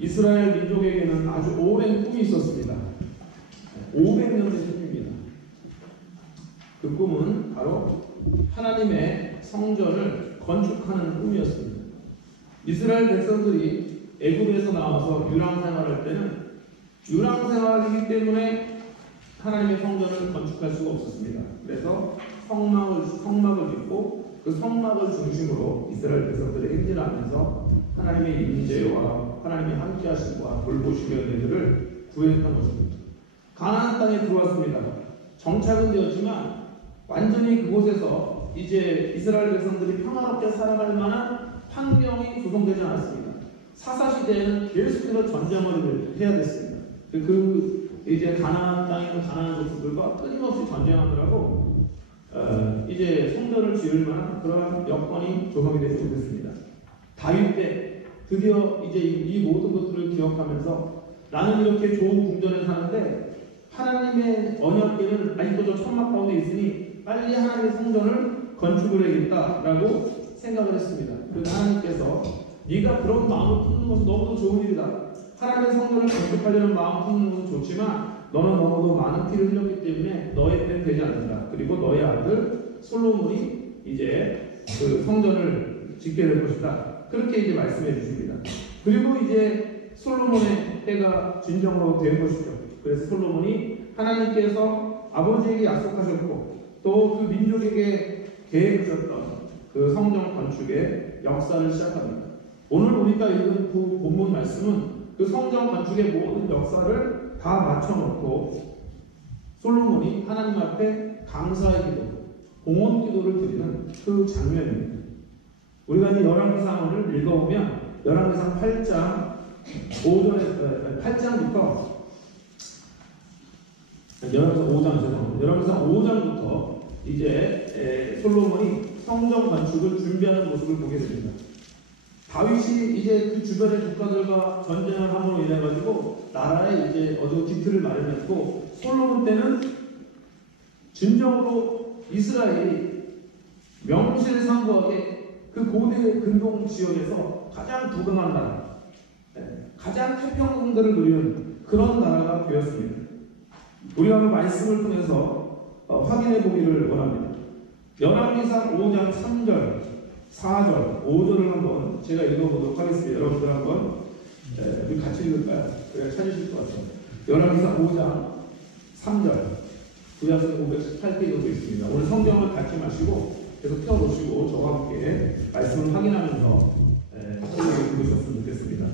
이스라엘 민족에게는 아주 오랜 꿈이 있었습니다. 500년의 꿈입니다. 그 꿈은 바로 하나님의 성전을 건축하는 꿈이었습니다. 이스라엘 백성들이 애굽에서 나와서 유랑 생활할 때는 유랑 생활이기 때문에 하나님의 성전을 건축할 수가 없었습니다. 그래서 성막을 짓고 그 성막을 중심으로 이스라엘 백성들의 행진하면서 하나님의 임재와 하나님의 함께하심과 돌보시며 너희들을 구했던 것입니다. 가나안 땅에 들어왔습니다. 정착은 되었지만 완전히 그곳에서 이제 이스라엘 백성들이 평화롭게 살아갈 만한 환경이 조성되지 않았습니다. 사사시대에는 계속해서 전쟁을 해야 됐습니다. 이제 가나안 땅에 있는 가나안 족속들과 끊임없이 전쟁하느라고 이제 성전을 지을 만한 그러한 여건이 조성이 되지 못했습니다. 다윗 때 드디어 이제 이 모든 것들을 기억하면서 나는 이렇게 좋은 궁전에 사는데 하나님의 언약궤는 아직도 저 천막 가운데 있으니 빨리 하나님의 성전을 건축을 해야겠다라고 생각을 했습니다. 그래서 하나님께서 네가 그런 마음을 품는 것은 너무도 좋은 일이다. 하나님의 성전을 건축하려는 마음 품는 것은 좋지만 너는 너무도 많은 피를 흘렸기 때문에 너의 때는 되지 않는다. 그리고 너의 아들 솔로몬이 이제 그 성전을 짓게 될 것이다. 그렇게 이제 말씀해 주십니다. 그리고 이제 솔로몬의 때가 진정으로 된 것이죠. 그래서 솔로몬이 하나님께서 아버지에게 약속하셨고 또 그 민족에게 계획하셨던 그 성전 건축의 역사를 시작합니다. 오늘 우리가 읽은 그 본문 말씀은 그 성전 건축의 모든 역사를 다 맞춰놓고 솔로몬이 하나님 앞에 감사의 기도, 공헌 기도를 드리는 그 장면입니다. 우리가 이 열왕기상을 읽어보면 열왕기상 8장부터 열왕기상 5장부터 이제 솔로몬이 성전 건축을 준비하는 모습을 보게 됩니다. 다윗이 이제 그 주변의 국가들과 전쟁을 함으로 인해 가지고 나라에 이제 기틀을 마련했고 솔로몬 때는 진정으로 이스라엘이 명실상부하게 그 고대 근동 지역에서 가장 부강한 나라, 가장 태평성대를 누리는 그런 나라가 되었습니다. 우리가 한번 말씀을 통해서 확인해 보기를 원합니다. 열왕기상 5장 3절, 4절, 5절을 한번 제가 읽어보도록 하겠습니다. 여러분들 한번 우리 같이 읽을까요? 그래야 찾으실 것 같습니다. 열왕기상 5장 3절, 구약성 518페이지 정도 있습니다. 오늘 성경을 닫지 마시고 계속 펴놓으시고 저와 함께 말씀을 확인하면서 성경을 읽으셨으면 좋겠습니다.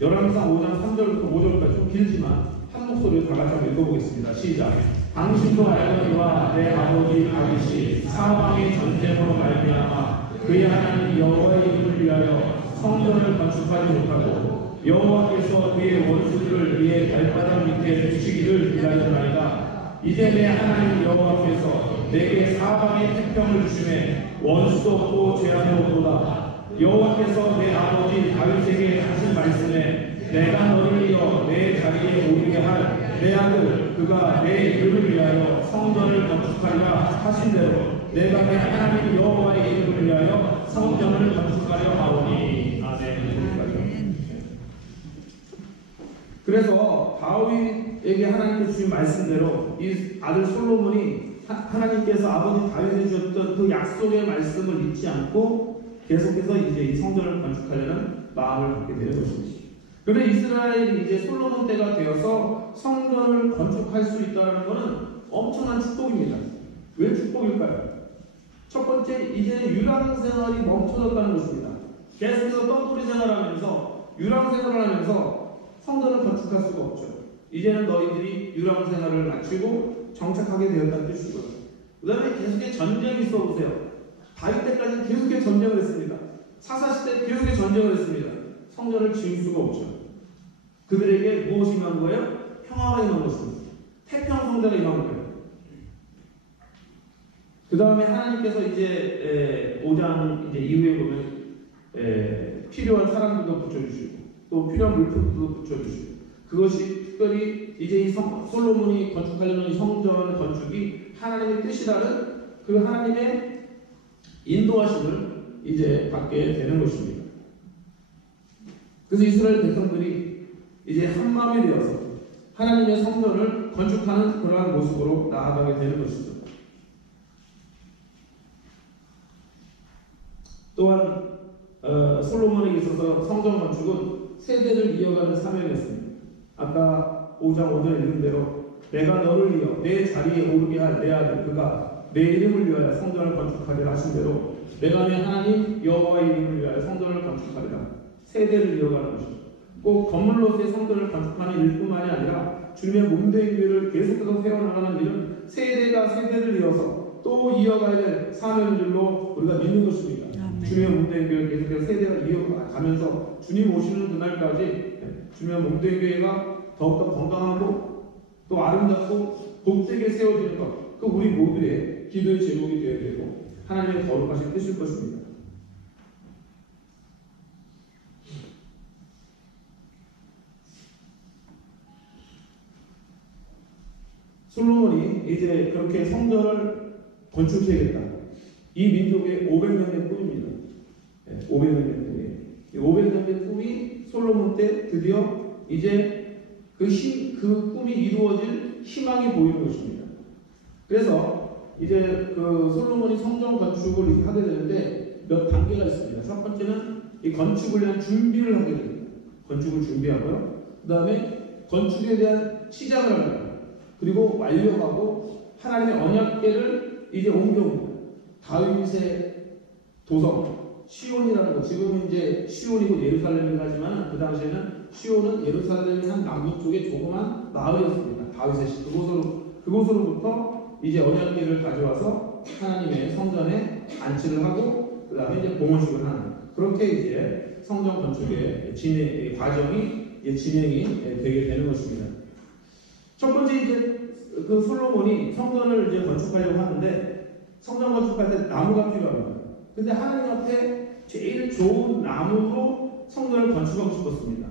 열왕기상 5장 3절부터 5절까지 좀 길지만 한 목소리로 다 같이 한번 읽어보겠습니다. 시작. 당신도 알거니와 내 아버지 다윗이 사방의 전쟁으로 말미암아 그의 하나님 여호와의 이름을 위하여 성전을 건축하지 못하고 여호와께서 그의 원수들을 그의 발바닥 밑에 두시기를 기다리더나이다. 이제 내 하나님 여호와께서 내게 사방의 태평을 주심에 원수도 없고 죄악도 없도다. 여호와께서 내 아버지 다윗에게 하신 말씀에 내가 너를 이어 내 자리에 오르게 할 내 아들 그가 내 이름을 위하여 성전을 건축하리라 하신 대로 내가 내 하나님 여호와의 이름을 위하여 성전을 건축하려 하오니. 아멘. 그래서 다윗에게 하나님께서 주신 말씀대로 이 아들 솔로몬이 하나님께서 아버지 다윗에 주셨던 그 약속의 말씀을 잊지 않고 계속해서 이제 이 성전을 건축하려는 마음을 갖게 되는 것입니다. 그런데 이스라엘이 이제 솔로몬 때가 되어서 성전을 건축할 수 있다는 것은 엄청난 축복입니다. 왜 축복일까요? 첫 번째, 이제는 유랑 생활이 멈춰졌다는 것입니다. 계속해서 떠돌이 생활하면서 유랑 생활을 하면서 성전을 건축할 수가 없죠. 이제는 너희들이 유랑 생활을 마치고 정착하게 되었다는 뜻이고요. 그 다음에 계속해 전쟁이 있어 보세요. 다윗 때까지 계속해 전쟁을 했습니다. 사사시대 계속해 전쟁을 했습니다. 성전을 지을 수가 없죠. 그들에게 무엇이 임한 거예요? 평화가 임한 것입니다. 태평성대가 임한 거예요. 그 다음에 하나님께서 이제 5장 이제 이후에 보면 필요한 사람들도 붙여주시고 또 필요한 물품들도 붙여주시고 그것이 특별히 이제 이 솔로몬이 건축하려는 이 성전 건축이 하나님의 뜻이라는 그 하나님의 인도하심을 이제 받게 되는 것입니다. 그래서 이스라엘 백성들이 이제 한 마음이 되어서 하나님의 성전을 건축하는 그러한 모습으로 나아가게 되는 것이죠. 또한 솔로몬에게 있어서 성전 건축은 세대를 이어가는 사명이었습니다. 아까 5장 5절에 읽은 대로 내가 너를 이어 내 자리에 오르게 할 내 아들 그가 내 이름을 위하여 성전을 건축하리라 하신 대로 내가 내 하나님 여호와의 이름을 위하여 성전을 건축하리라. 세대를 이어가는 것이죠. 꼭 건물로서의 성전을 건축하는 일뿐만이 아니라 주님의 몸된 교회를 계속해서 세워나가는 일은 세대가 세대를 이어서 또 이어가야 될 사명인 줄로 우리가 믿는 것입니다. 주님의 몸된 교회 계속해서 세대가 이어가면서 주님 오시는 그날까지 주님의 몸된 교회가 더욱더 건강하고 또 아름답고 복되게 세워지는 것, 그 우리 모두의 기도의 제목이 되어야 되고 하나님의 거룩하신 뜻일 것입니다. 솔로몬이 이제 그렇게 성전을 건축해야겠다. 이 민족의 500년의 꿈입니다. 500년의 꿈이. 500년의 꿈이 솔로몬 때 드디어 이제 그 꿈이 이루어질 희망이 보이는 것입니다. 그래서 이제 그 솔로몬이 성전 건축을 이렇게 하게 되는데 몇 단계가 있습니다. 첫 번째는 이 건축을 위한 준비를 하게 됩니다. 건축을 준비하고요. 그 다음에 건축에 대한 시작을 합니다. 그리고 완료하고 하나님의 언약궤를 이제 옮겨옵니다. 다윗의 도성 시온이라는 거, 지금은 이제 시온이고 예루살렘이라 하지만 그 당시에는 시온은 예루살렘의 한 남부 쪽의 조그만 마을이었습니다. 다윗의 시 그곳으로부터 이제 언약궤를 가져와서 하나님의 성전에 안치를 하고 그 다음에 이제 봉헌식을 하는, 그렇게 이제 성전 건축의 과정이 진행이 되게 되는 것입니다. 첫 번째 이제 그 솔로몬이 성전을 이제 건축하려고 하는데 성전 건축할 때 나무가 필요합니다. 근데 하나님 앞에 제일 좋은 나무로 성전을 건축하고 싶었습니다.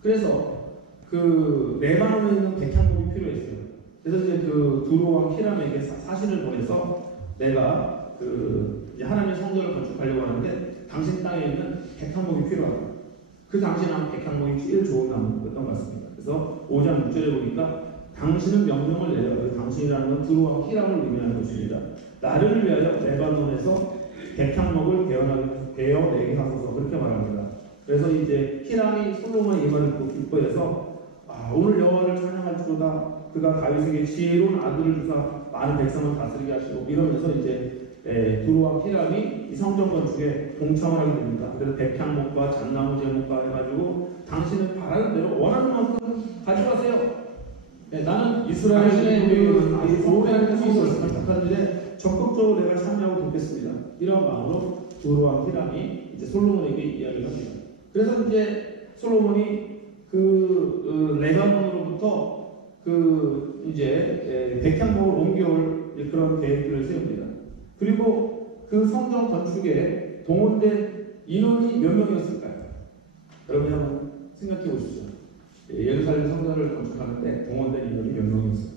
그래서 그 레바논에 있는 백향목이 필요했어요. 그래서 이제 그 두로와 히람에게 사신을 보내서 내가 그 이제 하나님의 성전을 건축하려고 하는데 당신 땅에 있는 백향목이 필요하다. 그 당시에는 백향목이 제일 좋은 나무였던 것 같습니다. 그래서 5장 6절에 보니까 당신은 명령을 내려, 당신이라는 건 두로와 히람을 의미하는 것입니다. 나를 위하여 레바논에서 백향목을 베어내게 하소서, 그렇게 말합니다. 그래서 이제 히람이 솔로몬의 이 말을 듣고 기뻐해서 오늘 여호와를 찬양할지로다. 그가 다윗에게 지혜로운 아들을 주사 많은 백성을 다스리게 하시고, 이러면서 이제 두로와 히람이 이 성전 건축에 동참을 하게 됩니다. 그래서 백향목과 잣나무 제목과 해가지고 당신은 바라는 대로 원하는 만큼 가져가세요. 나는 이스라엘의 오랜 성전을 건축하는 일에 적극적으로 내가 참여하고 돕겠습니다. 이런 마음으로 두로와 히람이 이제 솔로몬에게 이야기를 합니다. 그래서 이제 솔로몬이 레바논으로부터 이제 백향목을 옮겨올 그런 계획들을 세웁니다. 그리고 그 성전 건축에 동원된 인원이 몇 명이었을까요? 여러분이 한번 생각해 보십시오. 예루살렘 성전을 건축하는데 동원된 인원이 몇 명이었을까?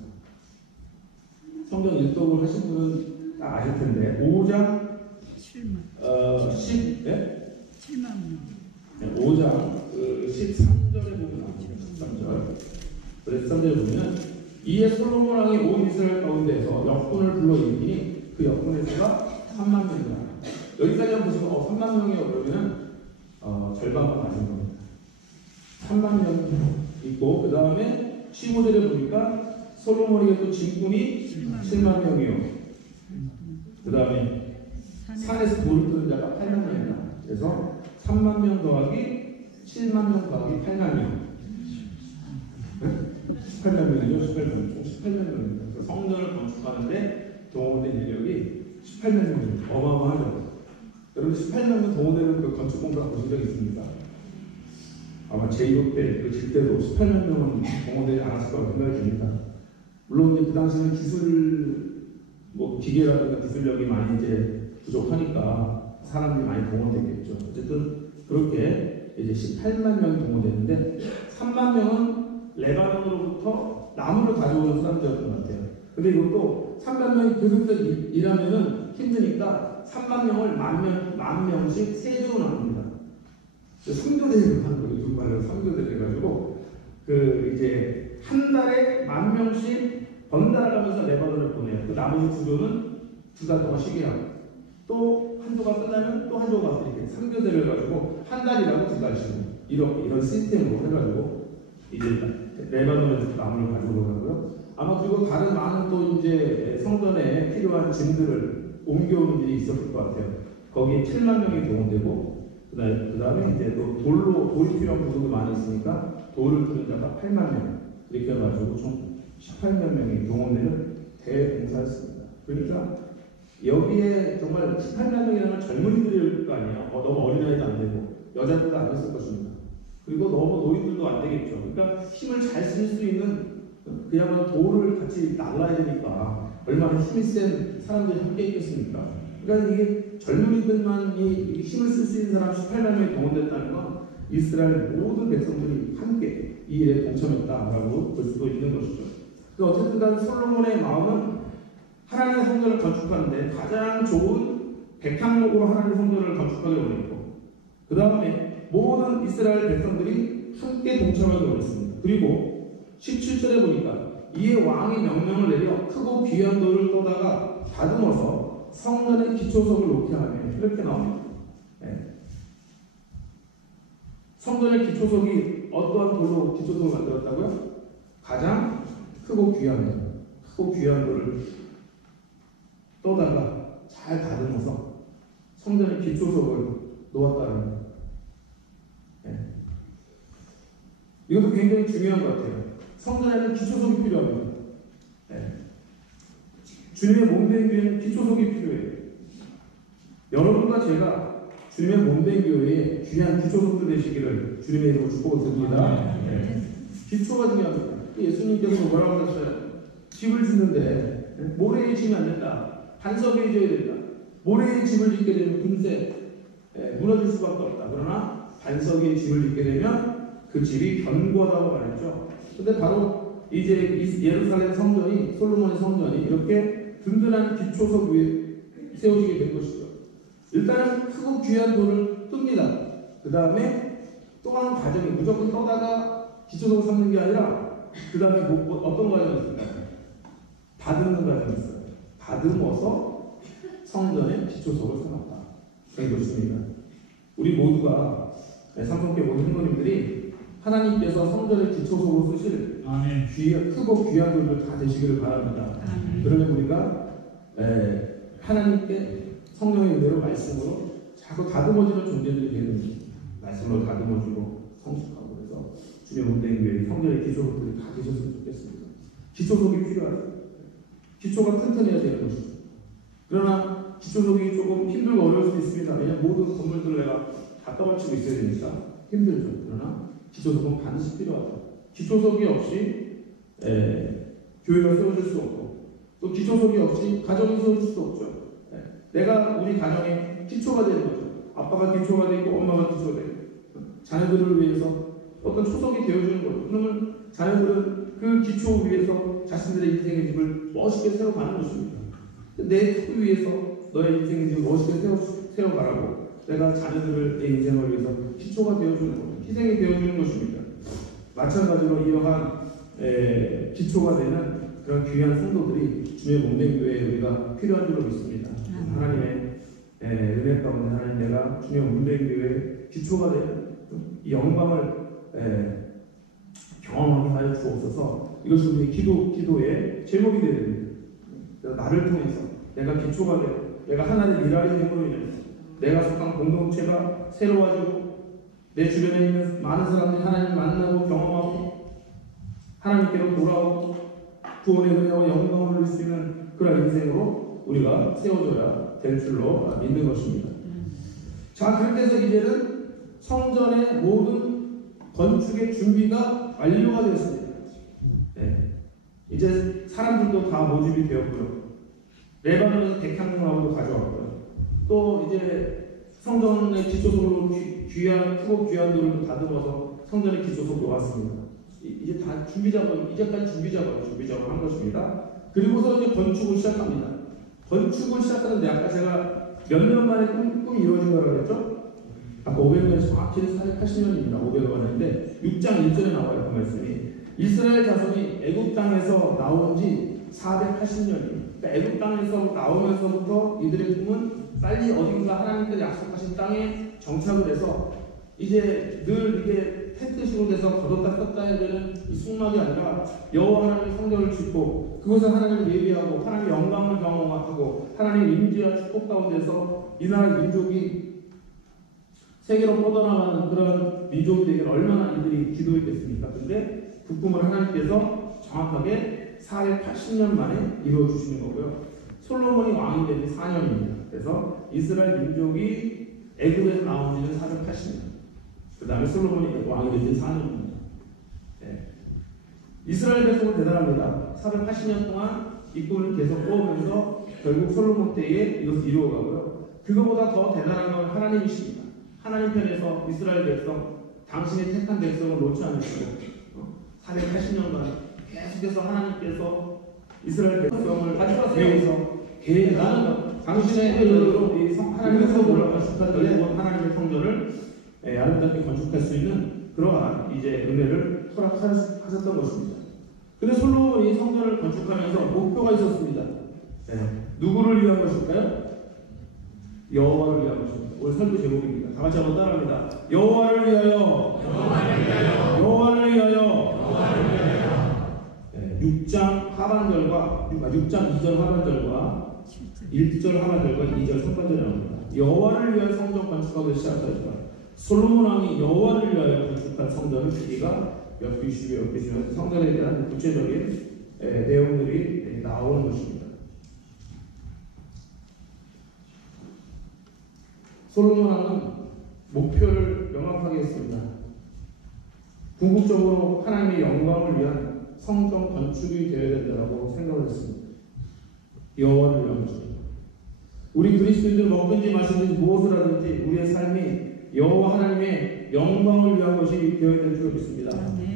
성경 일독을 하신 분은 다 아실 텐데 5장 7만 7만 명. 5장 13절에 보면 13절에 보면 이에 솔로몬 왕이 온 이스라엘 가운데에서 역군을 불러 일으키니 그 역군의 수가 3만 명이다. 여기까지 한번 보시면 3만 명이요 그러면 절반만 가진 겁니다. 3만 명 있고 그 다음에 15절에 보니까 솔로몬에게 또 진군이 7만 명이요. 그 다음에 산에서 돌을 끄는 자가 8만 명이다. 그래서 3만 명 더하기 7만 명 더하기 8만 명. 18만 명이요. 18만 명입니다. 그래서 성전을 건축하는데 동원된 인력이 18만 명입니다. 어마어마하죠. 여러분 18만 명 동원되는 그 건축 공사 보신 적 있습니까? 아마 제2호 때 그 질 때도 18만 명은 동원되지 않았을 거라고 생각이 듭니다. 물론 이제 그 당시는 기계라든가 기술력이 많이 이제 부족하니까 사람들이 많이 동원됐겠죠. 어쨌든 그렇게 이제 18만 명이 동원됐는데 3만 명은 레바논으로부터 나무를 가져오는 사람들이었던 것 같아요. 근데 이것도 3만 명이 계속해서 일하면은 힘드니까 3만 명을 만 명씩 세 주로 나눕니다. 3교대를 하는 거예요. 말로 선교들 해가지고 그 이제 한 달에 10,000명씩 번갈아가면서 레바논을 보내요. 그 나머지 2조는 2달 동안 쉬게 하고 또 한 조가 끝나면 또 한 조가 이렇게 3교대를 해가지고 한 달이라고 2달 쉬고 이런 시스템으로 해가지고 이제 레바논에서 나무를 가져오더라고요. 아마 그리고 다른 많은 또 이제 성전에 필요한 짐들을 옮겨오는 일이 있었을 것 같아요. 거기에 7만 명이 동원되고 그 다음에 이제 또 돌이 필요한 부분도 많이 있으니까 돌을 푸는 자가 8만 명 이렇게 해가지고 총 18만 명이 동원되는 대봉사였습니다. 그러니까 여기에 정말 18만 명이라면 젊은이들일 거 아니에요. 너무 어린아이도 안 되고 여자들도 안 됐을 것입니다. 그리고 너무 노인들도 안 되겠죠. 그러니까 힘을 잘 쓸 수 있는 그야말로 돌을 같이 날라야 되니까 얼마나 힘이 센 사람들이 함께 있겠습니까? 그러니까 이게 젊은이들만 이 힘을 쓸 수 있는 사람 18만 명이 동원됐다는 건 이스라엘 모든 백성들이 함께 이 일에 동참했다라고 볼 수도 있는 것이죠. 어쨌든 간 솔로몬의 마음은 하나님의 성전을 건축하는데 가장 좋은 백향목으로 하나님의 성전을 건축하기를 원했고 그 다음에 모든 이스라엘 백성들이 함께 동참하기를 원했습니다. 그리고 17절에 보니까 이에 왕이 명령을 내려 크고 귀한 돌을 떠다가 다듬어서 성전의 기초석을 놓게 하며 이렇게 나옵니다. 네. 성전의 기초석이 어떠한 돌로 기초석을 만들었다고요? 가장 크고 귀한 돌을 떠다가 잘 다듬어서 성전의 기초석을 놓았다는 거예요. 네. 이것도 굉장히 중요한 것 같아요. 성전에는 기초석이 필요합니다. 네. 주님의 몸된 교회는 기초석이 필요해요. 여러분과 제가 주님의 몸된 교회에 귀한 기초석도 되시기를 주님의 이름으로 축복드립니다. 네. 기초가 중요합니다. 예수님께서 뭐라고 하셨어요? 집을 짓는데 모래에 지면 안 된다. 반석에 지어야 된다. 모래에 집을 짓게 되면 금세 무너질 수밖에 없다. 그러나 반석에 집을 짓게 되면 그 집이 견고하다고 말했죠. 근데 바로 이제 예루살렘 성전이 솔로몬의 성전이 이렇게 든든한 기초석 위에 세워지게 된 것이죠. 일단은 크고 귀한 돌을 뜹니다. 그 다음에 또 하는 과정이 무조건 떠다가 기초석을 삼는 게 아니라 그 다음에 어떤 과정이 있을까요? 다듬는 과정이 있어요. 다듬어서 성전의 기초석을 삼았다. 그런 것입니다. 우리 모두가 삼성교회 모든 성도님들이 하나님께서 성전의 기초석으로 쓰실 크고 귀한 돌들 다 되시기를 바랍니다. 그러면 우리가 하나님께 성령의 은혜로 말씀으로 자꾸 다듬어지는 존재들이 되는 것입니다. 말씀으로 다듬어주고 성숙하고 그래서 주님의 몸된 교회 성전의 기초석들이 다 되셨으면 좋겠습니다. 기초석이 필요하죠. 기초가 튼튼해야 되는 것이죠. 그러나 기초석이 조금 힘들고 어려울 수도 있습니다. 왜냐하면 모든 건물들을 내가 다 떠받치고 있어야 되니까 힘들죠. 그러나 기초석은 반드시 필요하다. 기초석이 없이 교회가 세워질 수 없고 또 기초석이 없이 가정이 세워질 수도 없죠. 내가 우리 가정의 기초가 되는 거죠. 아빠가 기초가 되고 엄마가 기초가 되고 자녀들을 위해서 어떤 초석이 되어주는 거죠. 그러면 자녀들은 그 기초 위에서 자신들의 인생의 집을 멋있게 세워가는 것입니다. 내 토 위에서 너의 인생의 집을 멋있게 세워가라고 내가 자녀들을 내 인생을 위해서 기초가 되어주는 것, 희생이 되어주는 것입니다. 마찬가지로 이러한 기초가 되는 그런 귀한 성도들이 주의 몸된 교회에 우리가 필요한 줄로 믿습니다. 하나님의 은혜 가운데 하나님 내가 주의 몸된 교회에 기초가 되는 이 영광을 경험하게 하여 주옵소서. 이것이 우리의 기도의 제목이 되어야 됩니다. 나를 통해서 내가 기초가 되고 내가 하나님 일하는 힘으로 인해서 내가 속한 공동체가 새로워지고 내 주변에 있는 많은 사람들이 하나님을 만나고 경험하고 하나님께로 돌아오고 구원의 은혜와 영광을 누릴 수 있는 그런 인생으로 우리가 세워져야 될 줄로 믿는 것입니다. 자, 그렇게 해서 이제는 성전의 모든 건축의 준비가 완료가 되었습니다. 네. 이제 사람들도 다 모집이 되었고요. 레바논에서 백향목나무도 가져왔고요. 또 이제 성전의 기초석으로 크고 귀한 돌을 다듬어서 성전의 기초석 놓았습니다. 이제 다 준비 작업, 이제까지 준비 작업을 한 것입니다. 그리고서 이제 건축을 시작합니다. 건축을 시작하는데 아까 제가 몇 년 만에 꿈이 이루어진 거라고 했죠? 아까 500년이 정확히 480년입니다. 500을 하는데 6장 1절에 나와요. 그 말씀이 이스라엘 자손이 애굽 땅에서 나온 지 480년이에요. 그러니까 애굽 땅에서 나오면서부터 이들의 꿈은 빨리 어딘가 하나님께서 약속하신 땅에 정착을 해서 이제 늘 이게 텐트식으로 돼서 걷었다 폈다 해야 되는 이 숙막이 아니라 여호와 하나님의 성전을 짓고 그곳에 하나님을 예비하고 하나님의 영광을 경험하고 하나님의 임재와 축복 가운데서 이 나라 민족이 세계로 뻗어나가는 그런 민족이 되기를 얼마나 이들이 기도했겠습니까? 근데 그 꿈을 하나님께서 정확하게 480년 만에 이루어주시는 거고요. 솔로몬이 왕이 된 지 4년입니다. 그래서 이스라엘 민족이 애굽에서 나온 지는 480년. 그 다음에 솔로몬이 왕이 된 지 4년입니다. 네. 이스라엘 백성은 대단합니다. 480년 동안 이 꿈을 계속 꾸면서 결국 솔로몬 때에 이것을 이루어가고요. 그거보다 더 대단한 건 하나님이십니다. 하나님 편에서 이스라엘 백성, 당신의 택한 백성을 놓지 않으시고 480년간 계속해서 하나님께서 이스라엘 백성을 위해서 계획하는 당신의 의로 하나님의 성전을 건축하던 하나님의 성전을 아름답게 건축할 수 있는 그러한 이제 은혜를 허락하셨던 것입니다. 근데 솔로몬이 성전을 건축하면서 목표가 있었습니다. 누구를 위한 것일까요? 여호와를 위한 것입니다. 오늘 설교 제목입니다. 다 같이 한번 따라합니다. 여호와를 위하여, 여호와를 위하여. 6장 하반절과 6장 2절 하반절과 1절 하반절과 2절 상반절에 나옵니다. 여호와를 위하여 성전 건축하고 시작하였다. 솔로몬 왕이 여호와를 위하여 건축한 성전을 크기가 몇 규시며 몇 규시며 성전에 대한 구체적인 내용들이 나오는 것입니다. 솔로몬 왕은 목표를 명확하게 했습니다. 궁극적으로 하나님의 영광을 위한 성전 건축이 되어야 된다고 생각을 했습니다. 여호와를 위한 것입니다. 우리 그리스도인들 먹든지 마시든지 무엇을 하든지 우리의 삶이 여호와 하나님의 영광을 위한 것이 되어야 될 줄 믿습니다.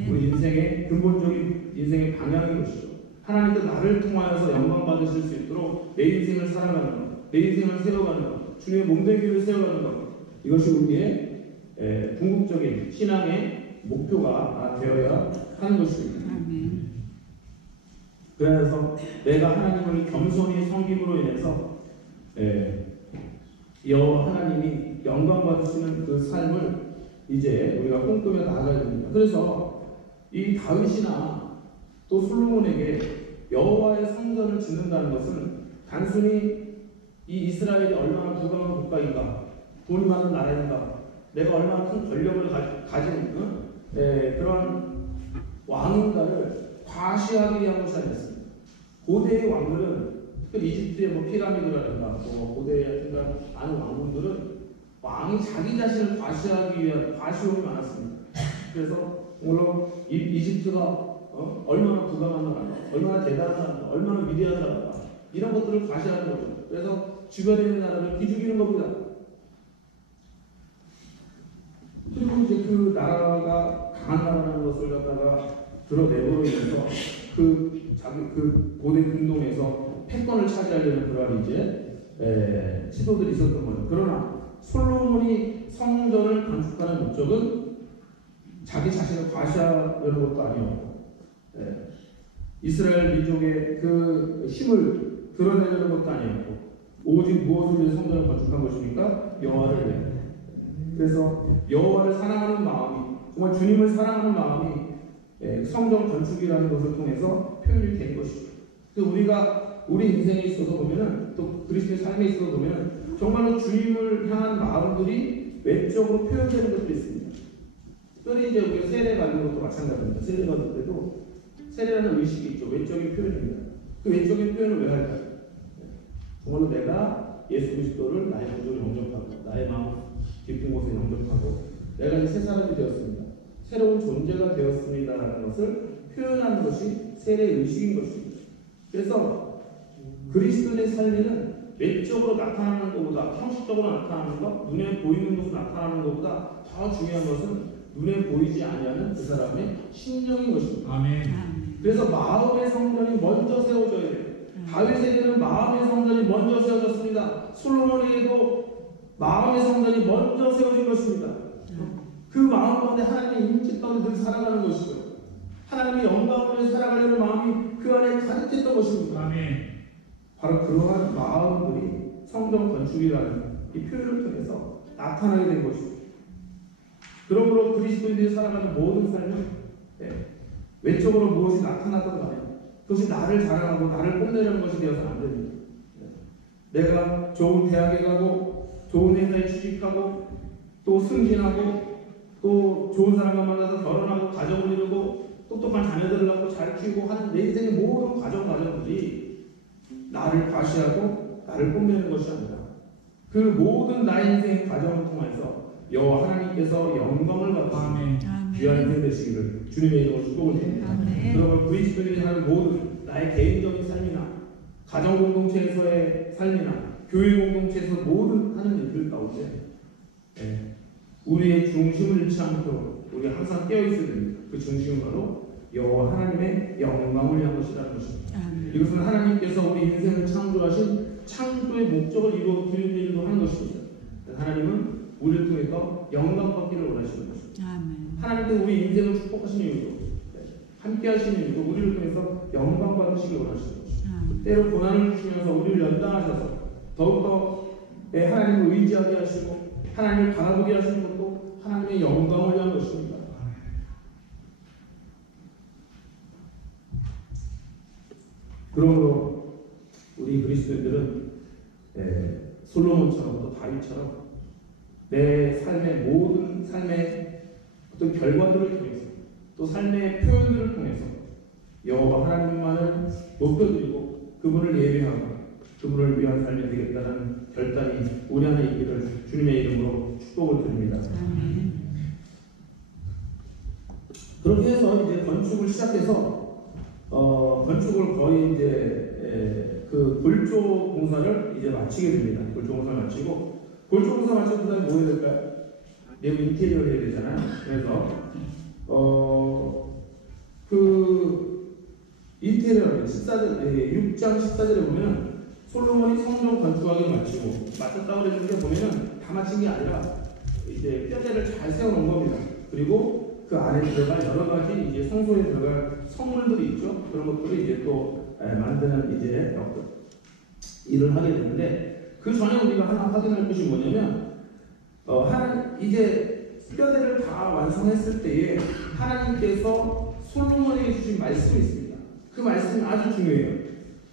우리 인생의 근본적인 인생의 방향인 것이죠. 하나님께서 나를 통하여서 영광 받으실 수 있도록 내 인생을 살아가는 것, 내 인생을 세워가는 것, 주님의 몸되기를 세워가는 것, 이것이 우리의 궁극적인 신앙의 목표가 되어야 하는 것입니다. 그래서 내가 하나님을 겸손히 섬김으로 인해서 여호와 하나님이 영광 받으시는 그 삶을 이제 우리가 꿈꾸며 나아가야 됩니다. 그래서 이 다윗이나 또 솔로몬에게 여호와의 성전을 짓는다는 것은 단순히 이 이스라엘이 얼마나 부강한 국가인가, 돈이 많은 나라인가, 내가 얼마나 큰 권력을 가진 그런 왕인가를 과시하기 위한 것이 아니었습니다. 고대의 왕들은 특히 이집트의 뭐 피라미드라든가 뭐 고대의 아는 왕군들은 왕이 자기 자신을 과시하기 위한 과시욕이 많았습니다. 그래서 물론 이집트가 얼마나 부강한 나라가, 얼마나 대단한 나라가, 얼마나 위대한 나라가 이런 것들을 과시하는 거죠. 그래서 주변에 있는 나라를 기죽이는 겁니다. 그리고 이제 그 나라가 강한 나라라는 것을 갖다가 드러내므로 인해서 자기 고대 근동에서 패권을 차지하려는 그러한 이제 시도들이 있었던 거죠. 그러나 솔로몬이 성전을 건축하는 목적은 자기 자신을 과시하려는 것도 아니었고, 이스라엘 민족의 그 힘을 드러내려는 것도 아니었고, 오직 무엇을 위해 성전을 건축한 것입니까? 여호와를 위해. 그래서 여호와를 사랑하는 마음이, 정말 주님을 사랑하는 마음이 성전 건축이라는 것을 통해서 표현이 된 것이죠. 우리가 우리 인생에 있어서 보면은, 또 그리스도의 삶에 있어서 보면은 정말로 주님을 향한 마음들이 외적으로 표현되는 것도 있습니다. 특별히 이제 우리가 세례 받는 것도 마찬가지입니다. 세례 받을 때도 세례라는 의식이 있죠. 외적인 표현입니다. 그 외적인 표현을 왜 할까요? 정말로 내가 예수 그리스도를 나의 구주로 영접하고 나의 마음 깊은 곳에 영접하고 내가 이제 새 사람이 되었습니다. 새로운 존재가 되었습니다라는 것을 표현하는 것이 세례의 의식인 것입니다. 그래서 그리스도의 삶에는 외적으로 나타나는 것보다, 형식적으로 나타나는 것, 눈에 보이는 것으로 나타나는 것보다 더 중요한 것은 눈에 보이지 아니하는 그 사람의 심령인 것입니다. 아멘. 그래서 마음의 성전이 먼저 세워져야 돼요. 다윗에게는 마음의 성전이 먼저 세워졌습니다. 솔로몬에게도 마음의 성전이 먼저 세워진 것입니다. 그 마음 가운데 하나님의 임재 가운데 늘 살아가는 것이죠. 하나님의 영광을 위해 살아가려는 마음이 그 안에 가득 했던 것입니다. 아멘. 바로 그러한 마음들이 성전 건축이라는 이 표현을 통해서 나타나게 된 것입니다. 그러므로 그리스도인들이 살아가는 모든 삶은 외적으로 무엇이 나타나던 간에 그것이 나를 자랑하고 나를 뽐내려는 것이 되어서는 안 됩니다. 내가 좋은 대학에 가고 좋은 회사에 취직하고 또 승진하고 또 좋은 사람과 만나서 결혼하고 가정을 이루고 똑똑한 자녀들을 낳고 잘 키우고 하는 내 인생의 모든 과정들이 나를 과시하고 나를 뽐내는 것이 아니라 그 모든 나의 인생의 과정을 통해서 여호와 하나님께서 영광을 받으시는 귀한 인생 되시기를 주님의 이름으로 축복을 드립니다. 그러므로 그리스도인이 하는 모든 나의 개인적인 삶이나 가정 공동체에서의 삶이나 교회 공동체에서 모든 하는 일들 가운데 우리의 중심을 잃지 않도록 우리가 항상 깨어있어야 됩니다. 그 중심은 바로 여호와 하나님의 영광을 위한 것이라는 것입니다. 이것은 하나님께서 우리 인생을 창조하신 창조의 목적을 이루어 드리는 일도 하는 것입니다. 하나님은 우리를 통해서 영광 받기를 원하시는 것입니다. 하나님께서 우리 인생을 축복하시는 이유도 함께 하시는 이유도 우리를 통해서 영광 받으시길 원하시는 것입니다. 때로 고난을 주시면서 우리를 연단하셔서 더욱더 하나님을 의지하게 하시고 하나님을 바라보게 하시는 것도 하나님의 영광을 위한 것입니다. 그러므로 우리 그리스도인들은 솔로몬처럼 또 다윗처럼 내 삶의 모든 삶의 어떤 결과들을 통해서 또 삶의 표현들을 통해서 여호와 하나님만을 높여드리고 그분을 예배하고 그분을 위한 삶이 되겠다는 결단이 우리 안에 있기를 주님의 이름으로 축복을 드립니다. 그렇게 해서 이제 건축을 시작해서 건축을 거의 이제 그 골조 공사를 이제 마치게 됩니다. 골조 공사를 마치고 골조 공사 마치고 그다음에 뭐 해야 될까요? 내부 인테리어를 해야 되잖아요. 그래서 그 인테리어를 6장 14절에 보면 솔로몬이 성전 건축하기를 마치고 마쳤다고 그랬는데 보면은 다 마친 게 아니라 이제 뼈대를 잘 세워놓은 겁니다. 그리고 그 안에 들어갈 여러 가지 이제 성소에 들어갈 성물들이 있죠. 그런 것들을 이제 또 만드는 이제 일을 하게 되는데 그 전에 우리가 하나 확인할 것이 뭐냐면 이제 뼈대를 다 완성했을 때에 하나님께서 솔로몬에게 주신 말씀이 있습니다. 그 말씀이 아주 중요해요.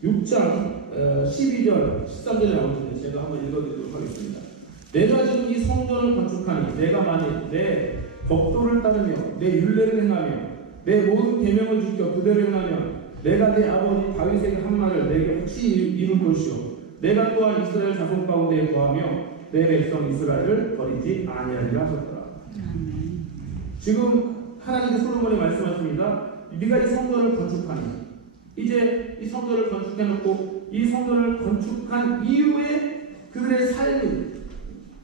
6장 12절 13절에 나오는데 제가 한번 읽어드리도록 하겠습니다. 내가 지금 이 성전을 건축하니 내가 만일 내 법도를 따르며 내 율례를 행하며 내 모든 계명을 지켜 그대로 행하면 내가 내 아버지 다윗에게 한 말을 내게 확실히 이룰 것이요 내가 또한 이스라엘 자손 가운데 거하며 내 백성 이스라엘을 버리지 아니하리라 하셨더라. 지금 하나님의 솔로몬이 말씀하십니다. 네가 이 성전을 건축하니 이제 이 성전을 건축해놓고 이 성전을 건축한 이후에 그들의 삶이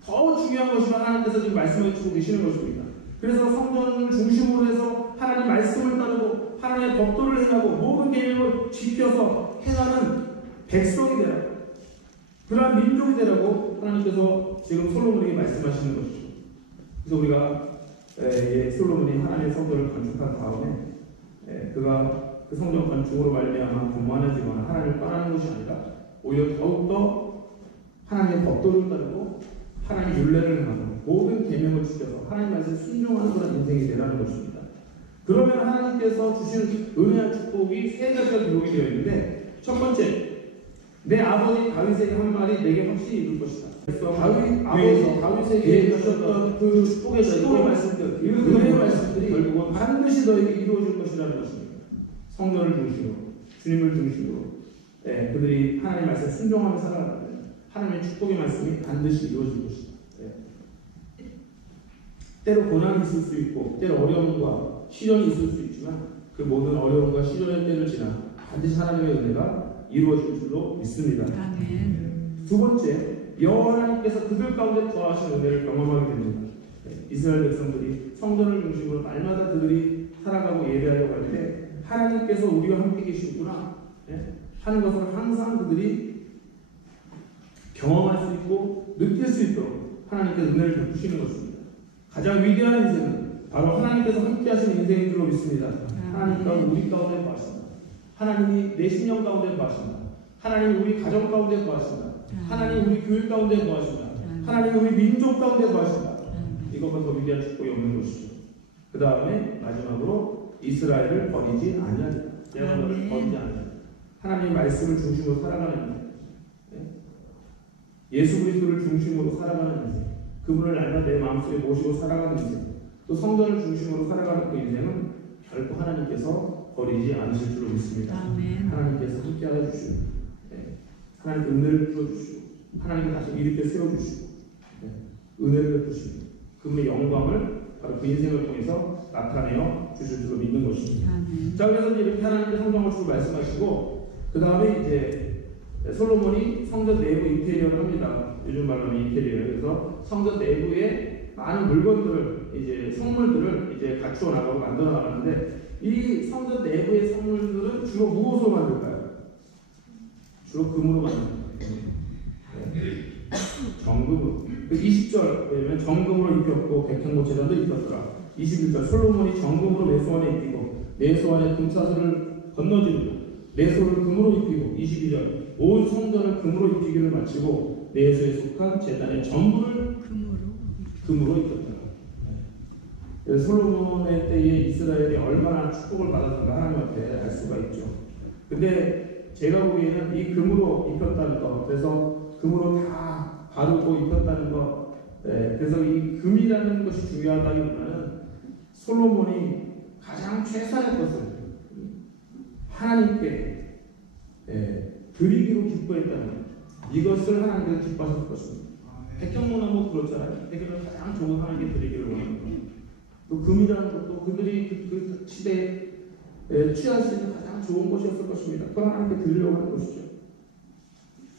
더 중요한 것이라 하나님께서 지금 말씀해 주고 계시는 것입니다. 그래서 성전을 중심으로 해서 하나님 말씀을 따르고 하나님의 법도를 행하고 모든 계명을 지켜서 행하는 백성이 되라고 그러한 민족이 되라고 하나님께서 지금 솔로몬에게 말씀하시는 것이죠. 그래서 우리가 솔로몬이 하나님의 성전을 건축한 다음에 그가 그 성전 건축으로 말미암아 교만해지거나 하나님을 떠나는 것이 아니라 오히려 더욱더 하나님의 법도를 따르고 하나님의 율례를 행하고 모든 계명을 지켜서 하나님 말씀에 순종하는 그런 인생이 되라는 것입니다. 그러면 하나님께서 주신 은혜와 축복이 세 가지가 기록이 되어 있는데 첫 번째, 내 아버지 다윗에게 한 말이 내게 확실히 이룰 것이다. 그래서 아버지 다윗에게 주셨던 그 축복의 말씀들, 은혜의 말씀들이 결국은 반드시 너에게 이루어질 것이라는 것입니다. 성전을 중심으로, 주님을 중심으로 그들이 하나님 말씀에 순종하며 살아가면 하나님의 축복의 말씀이 반드시 이루어질 것이다. 때로 고난이 있을 수 있고 때로 어려움과 시련이 있을 수 있지만 그 모든 어려움과 시련의 때를 지나 반드시 하나님의 은혜가 이루어질 줄로 믿습니다. 두 번째, 여호와 하나님께서 그들 가운데 더하신 은혜를 경험하게 됩니다. 이스라엘 백성들이 성전을 중심으로 날마다 그들이 살아가고 예배하려고 할 때 하나님께서 우리와 함께 계시구나 하는 것을 항상 그들이 경험할 수 있고 느낄 수 있도록 하나님께서 은혜를 베푸시는 것입니다. 가장 위대한 인생은 바로 하나님께서 함께 하시는 인생인 줄로 믿습니다. 하나님과 우리 가운데 거하신다. 하나님이 내 심령 가운데 거하신다. 하나님이 우리 가정 가운데 거하신다. 하나님이 우리 교육 가운데 거하신다. 하나님이 우리 민족 가운데 거하신다. 이것보다 더 위대한 축복이 없는 것이죠. 그 다음에 마지막으로 이스라엘을 버리지 아니하리라. 내가 너를 버리지 아니하리라. 하나님의 말씀을 중심으로 살아가는 인생, 예수 그리스도를 중심으로 살아가는 인생, 그분을 날마다 내 마음속에 모시고 살아가는 인생, 또 성전을 중심으로 살아가는 그 인생은 결코 하나님께서 버리지 않으실 줄로 믿습니다. 아멘. 하나님께서 함께하여 주시고, 하나님께 은혜를 부어주시고, 하나님께 다시 일으켜 세워주시고, 은혜를 베푸시고, 그분의 영광을 바로 그 인생을 통해서 나타내어 주실 줄로 믿는 것입니다. 아멘. 자, 그래서 이렇게 하나님께 성경을 주고 말씀하시고, 그 다음에 이제 솔로몬이 성전 내부 인테리어를 합니다. 요즘 말로는 인테리어. 그래서 성전 내부에 많은 물건들을, 이제 성물들을 이제 갖추어 나가고 만들어 나가는데, 이 성전 내부의 성물들은 주로 무엇으로 만들까요? 주로 금으로 만듭니다. 정금으로. 20절 보면 정금으로 입혔고 백향목 제단도 입혔더라. 21절 솔로몬이 정금으로 내 소안에 입히고 내 소안에 금사슬을 건너지르고 내 소를 금으로 입히고 22절 온 성전을 금으로 입히기를 마치고 내 소에 속한 제단의 전부를 금으로 입혔더라. 솔로몬의 때에 이스라엘이 얼마나 축복을 받았는가 하나님 앞에 알 수가 있죠. 근데 제가 보기에는 이 금으로 입혔다는 것, 그래서 금으로 다 바르고 입혔다는 것, 그래서 이 금이라는 것이 중요하다기보다는 솔로몬이 가장 최선의 것을 하나님께 드리기로 기뻐했다는 것, 이것을 하나님께서 기뻐하실 것입니다. 백향목은 뭐 그렇잖아요. 백향은 가장 좋은 하나님께 드리기를 원하는 것. 또 금이라는 것도 그들이 그 시대에 취할 수 있는 가장 좋은 것이었을 것입니다. 그걸 하나님께 드리려고 하는 것이죠.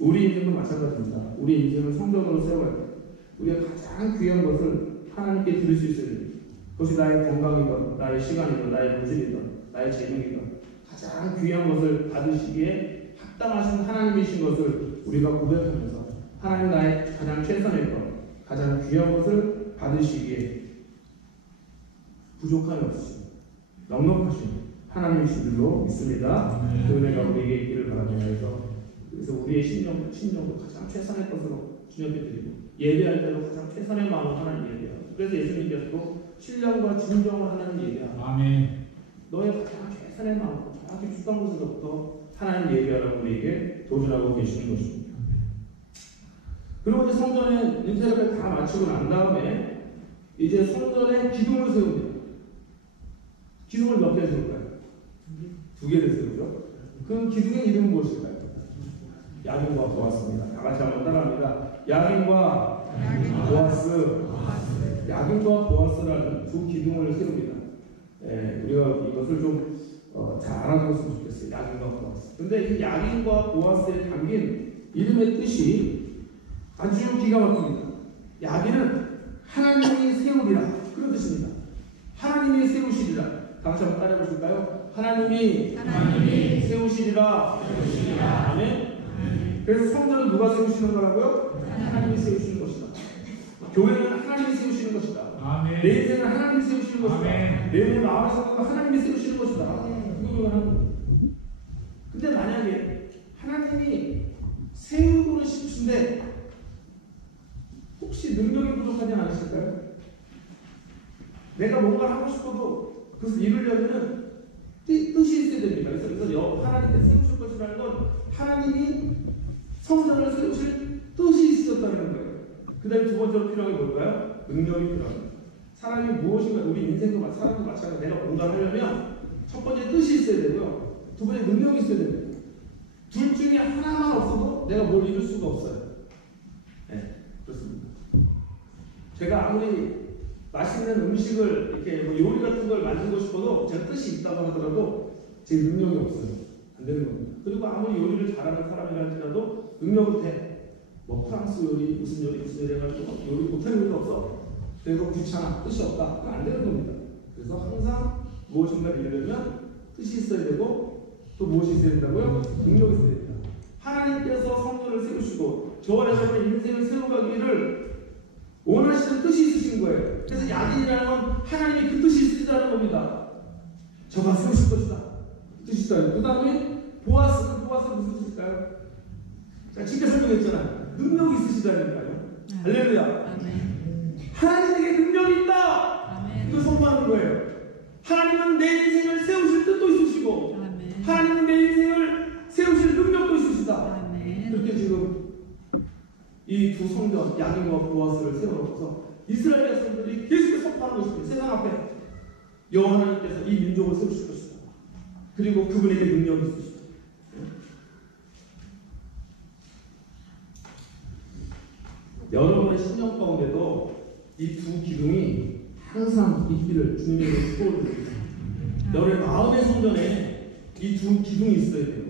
우리 인생도 마찬가지입니다. 우리 인생을 성전으로 세워야 돼요. 우리가 가장 귀한 것을 하나님께 드릴 수 있어야 됩니다. 그것이 나의 건강이든, 나의 시간이든, 나의 물질이든, 나의 재능이든 가장 귀한 것을 받으시기에 합당하신 하나님이신 것을 우리가 고백하면서 하나님 나의 가장 최선의 것, 가장 귀한 것을 받으시기에 부족함이 없으신 넉넉하신 하나님이신 줄로 믿습니다. 그 은혜가 우리에게 있기를 바라며 해서 그래서 우리의 심정도 가장 최선의 것으로 주님께 드리고 예배할 때도 가장 최선의 마음으로 하나님 예배하고 그래서 예수님께서도 신령과 진정을 하나님 예배하고 아멘. 너의 가장 최선의 마음으로 가장 깊숙한 곳에서부터 하나님 예배하라고 우리에게 도전하고 계시는 것입니다. 그리고 이제 성전의 인테리어를 다 마치고 난 다음에 이제 성전에 기둥을 세웁니다. 기둥을 몇 개 세울까요? 2개를 세우죠. 그 기둥의 이름은 무엇일까요? 야긴과 보아스입니다. 다 같이 한번 따라합니다. 야긴과 보아스. 야긴과 보아스라는 두 기둥을 세웁니다. 우리가 이것을 좀 잘 알아두었으면 좋겠어요. 야긴과 보아스. 근데 이 야긴과 보아스에 담긴 이름의 뜻이 아주 기가 막힙니다. 야긴은 하나님이 세우리라. 그런 뜻입니다. 하나님이 세우시리라. 다 같이 한번 따라해 보실까요? 하나님이 세우시리라. 아멘. 그래서 성전은 누가 세우시는 거라고요? 하나님이 세우시는 것이다. 교회는 하나님이 세우시는 것이다. 아멘. 내 인생은 하나님이 세우시는 것이다. 아멘. 내 마음의 생각은 하나님이 세우시는 것이다. 이거 하는 거예요. 근데 만약에 하나님이 세우고는 싶으신데 혹시 능력이 부족하지 않으실까요? 내가 뭔가 하고 싶어도 그것을 이루려면 뜻이 있어야 됩니다. 그래서 하나님께 세우실 것이라는 건 하나님이 성전을 세우실 뜻이 있었다는 거예요. 그 다음에 두 번째로 필요한 게 뭘까요? 능력이 필요합니다. 사람이 무엇인가, 우리 인생도 사람도 마찬가지로 내가 뭔가를 하려면 첫 번째 뜻이 있어야 되고요. 두 번째 능력이 있어야 됩니다. 둘 중에 하나만 없어도 내가 뭘 이룰 수가 없어요. 네, 그렇습니다. 제가 아무리 맛있는 음식을 이렇게 뭐 요리 같은 걸 만들고 싶어도 제가 뜻이 있다고 하더라도 제 능력이 없어요. 안 되는 겁니다. 그리고 아무리 요리를 잘하는 사람이랄지라도 능력은 돼. 뭐 프랑스 요리, 무슨 요리 해가지고 요리 못하는 일도 없어. 그래서 귀찮아, 뜻이 없다. 그건 안 되는 겁니다. 그래서 항상 무엇인가를 이루려면 뜻이 있어야 되고 또 무엇이 있어야 된다고요? 능력이 있어야 됩니다. 하나님께서 성전을 세우시고 저와 여러분의 인생을 세워가기를 사실 야긴이라는 건 하나님이 그 뜻이 있으시다는 겁니다. 저가 세우실 것이다. 뜻이 있어요. 그 다음에 보아스는 무슨 뜻일까요? 자, 지금 설명했잖아요. 능력이 있으시다니까요. 할렐루야. 하나님에게 능력이 있다. 이걸 선포하는 거예요. 하나님은 내 인생을 세우실 뜻도 있으시고 하나님은 내 인생을 세우실 능력도 있으시다. 이렇게 지금 이 두 성전 야긴과 보아스를 세워놓고서 이스라엘 백성들이 계속 선포하는 것입니다. 세상 앞에 여호와 하나님께서 이 민족을 세우실 것이다. 그리고 그분에게 능력이 있으시다. 여러분의 신령 가운데도 이 두 기둥이 항상 있기를 주님에게 축복드립니다. 여러분의 마음의 성전에 이 두 기둥이 있어야 돼요.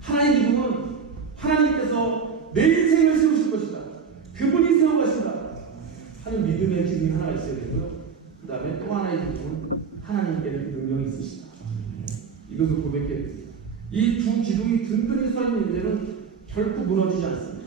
하나님의 기둥은 하나님께서 내 인생을 세우실 것이다. 그분이 세워가신다 하는 믿음의 기둥이 하나 있어야 되고요. 그 다음에 또 하나의 기둥은 하나님께는 그 능력이 있으시다. 이것을 고백해야 됩니다. 이 두 기둥이 든든히 서 있는 인생은 결코 무너지지 않습니다.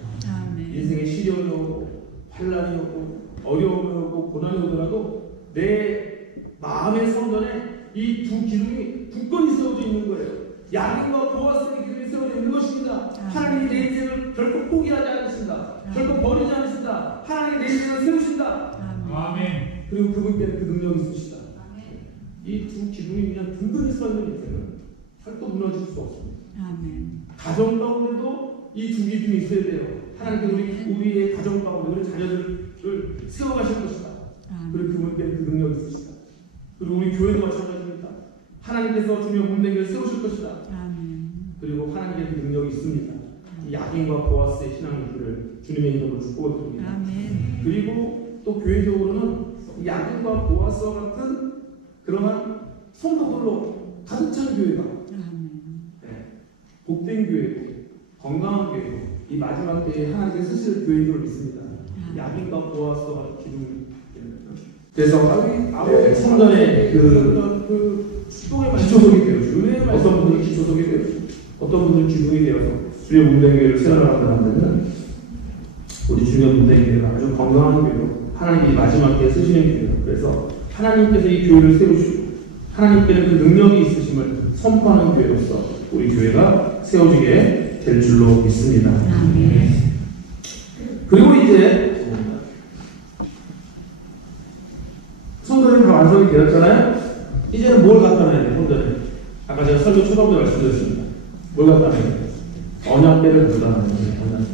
인생에 시련이 오고 환란이 오고 어려움이 오고 고난이 오더라도 내 마음의 성전에 이 두 기둥이 굳건히 세워져 있는 거예요. 야긴과 보아스의 기둥이 세워져 있는 것입니다. 하나님이 내 인생을 결코 포기하지 않으신다. 결코 버리지 않으신다. 하나님이 내 인생을 세우신다. 아멘. 그리고 그분께는 그 능력이 있으시다. 이 두 기둥이 그냥 든든히 서 있는 인생은 결코 무너질 수 없습니다. 아멘. 가정 가운데도 이 두 기둥이 있어야 돼요. 하나님께서 우리의 가정 가운데 우리 자녀들을 세워가실 것이다. 그리고 그분께는 그 능력이 있으시다. 그리고 우리 교회도 마찬가지입니다. 하나님께서 주님의 몸되기를 세우실 것이다. 그리고 하나님께 그 능력이 있습니다. 야긴과 보아스의 신앙들을 주님의 이름으로 축복드립니다. 그리고 또 교회적으로는 야긴과 보아스와 같은 그러한 성도들로 가득 찬 교회가 복된 교회고 건강한 교회고 이 마지막 때에 하나님께 쓰실 교회들을 믿습니다. 야긴과 보아스와 같은 기둥. 그래서 아버지 성전의 그 기초석이 되어주고 어떤 분들이 기초석이 되어주고 어떤 분들은 기둥이 되어서 주님의 문대교회를 세워나가는 한다면 우리 주님의 문대교회가 아주 건강한 교회로 하나님이 마지막 때에 쓰시는 교회예요. 그래서 하나님께서 이 교회를 세우시고 하나님께는 그 능력이 있으심을 선포하는 교회로서 우리 교회가 세워지게 될 줄로 믿습니다. 그리고 이제 성전이 다 완성이 되었잖아요. 이제는 뭘 갖다 놔야 돼요? 성전에. 아까 제가 설교 초반부에 말씀드렸습니다. 뭘 갖다 놔야 돼요? 언약궤를 갖다 놔야 돼요.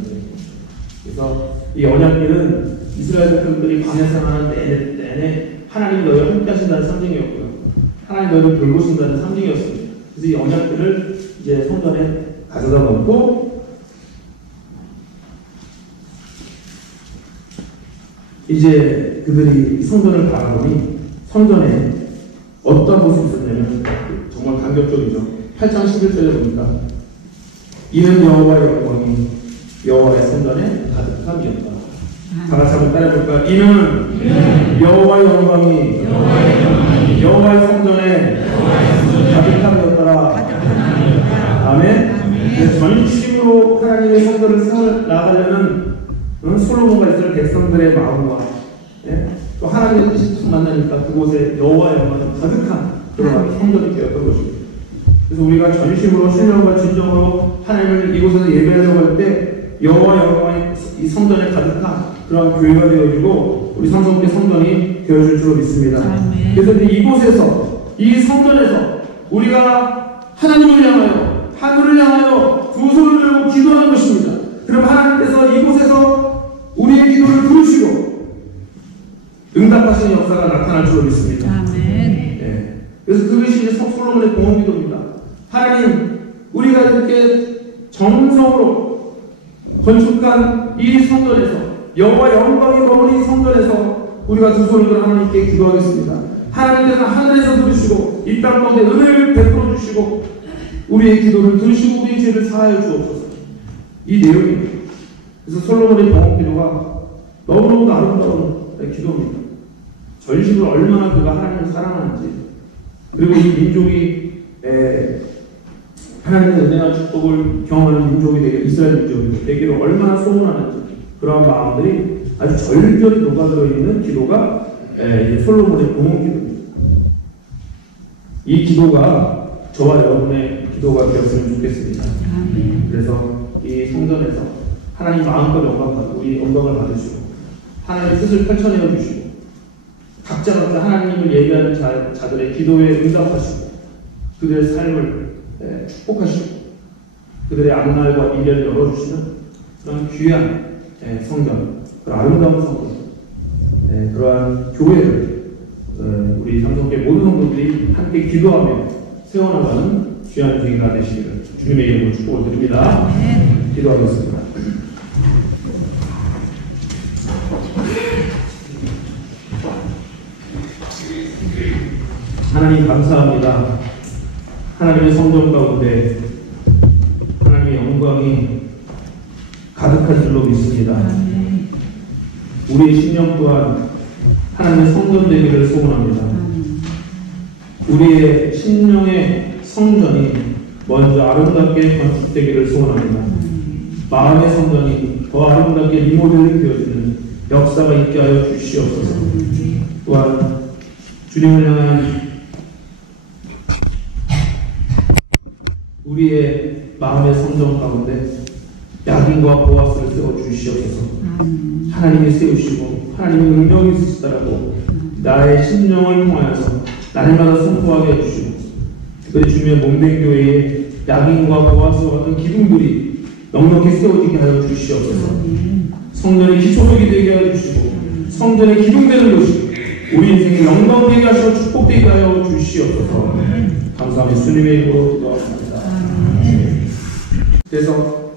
그래서 이 언약궤는 이스라엘 백성들이 광야 생활하는 내내 하나님 너희와 함께 하신다는 상징이었고요. 하나님 너희를 돌보신다는 상징이었습니다. 그래서 이 언약궤를 이제 성전에 가져다 놓고 이제 그들이 성전을 바라보니 성전에 어떤 모습이 있었냐면 정말 감격적이죠. 8장 11절에 보니까 이는 여호와의 영광이 여호와의 성전에 가득함이었다. 다 같이 한번 따라해볼까? 이는 여호와의 영광이 여호와의 성전에 가득함이었더라. 아멘. 전심으로 하나님의 성전을 세워 나가려는 솔로몬과 이스라엘 백성들의 마음과 또 하나님의 뜻이 만나니까 그곳에 여호와의 영광이 가득한 그런 성전이 되었던 것입니다. 그래서 우리가 전심으로 신령과 진정으로 하나님을 이곳에서 예배하려고 할 때 여호와의 영광이 이 성전에 가득한 그런 교회가 되어지고 우리 성성께 성전이 되어질 줄로 믿습니다. 아멘. 그래서 이곳에서 이 성전에서 우리가 하나님을 향하여 하늘을 향하여 두 손을 들고 기도하는 것입니다. 그럼 하나님께서 이곳에서 우리의 기도를 들으시고 응답하시는 역사가 나타날 줄로 믿습니다. 아멘. 네. 그래서 그것이 이제 솔로몬의 공헌 기도입니다. 하나님, 우리가 이렇게 정성으로 건축한 이 성전에서 여호와 영광이 머무는 이 성전에서 우리가 두 손을 들어 하나님께 기도하겠습니다. 하나님께서 하늘에서 들으시고 이 땅 가운데 은혜를 베풀어 주시고 우리의 기도를 들으시고 우리의 죄를 사하여 주옵소서. 이 내용입니다. 그래서 솔로몬의 공헌 기도가 너무너무 아름다운 기도입니다. 전심으로 얼마나 그가 하나님을 사랑하는지 그리고 이 민족이 하나님의 은혜와 축복을 경험하는 민족이 되게 이스라엘 민족이 되기를 얼마나 소원하는지 그러한 마음들이 아주 절절히 녹아들어 있는 기도가 이제 솔로몬의 공헌 기도입니다. 이 기도가 저와 여러분의 기도가 되었으면 좋겠습니다. 그래서 이 성전에서 하나님 마음껏 영광받고 우리 영광을 받으시고 하나님의 뜻을 펼쳐내어 주시고 각자 하나님을 예배하는 자들의 기도에 응답하시고 그들의 삶을 축복하시고 그들의 앞날과 미래를 열어주시는 그런 귀한 성전, 그런 아름다운 성전, 그러한 교회를 우리 삼성교회 모든 성도들이 함께 기도하며 세워나가는 귀한 주기가 되시기를 주님의 이름으로 축복을 드립니다. 기도하겠습니다. 하나님 감사합니다. 하나님의 성전 가운데 하나님의 영광이 가득할 줄로 믿습니다. 우리의 심령 또한 하나님의 성전 되기를 소원합니다. 우리의 심령의 성전이 먼저 아름답게 건축되기를 소원합니다. 마음의 성전이 더 아름답게 리모델링 되어지는 역사가 있게 하여 주시옵소서. 또한 주님을 향한 우리의 마음의 성전 가운데 야긴과 보아스를 세워 주시옵소서. 하나님이 세우시고 하나님의 능력이 있으시다라고 나의 심령을 통하여서 날마다 선포하게 해주시고 특별히 주님의 몸된 교회에 야긴과 보아스와 같은 기둥들이 넉넉히 세워지게 하여 주시옵소서. 성전의 기초력이 되게 하여 주시고 성전의 기둥되는 것이 우리 인생의 영광되게 하시고 축복되게 하여 주시옵소서. 감사합니다. 주님의 이름으로 기도합니다. 그래서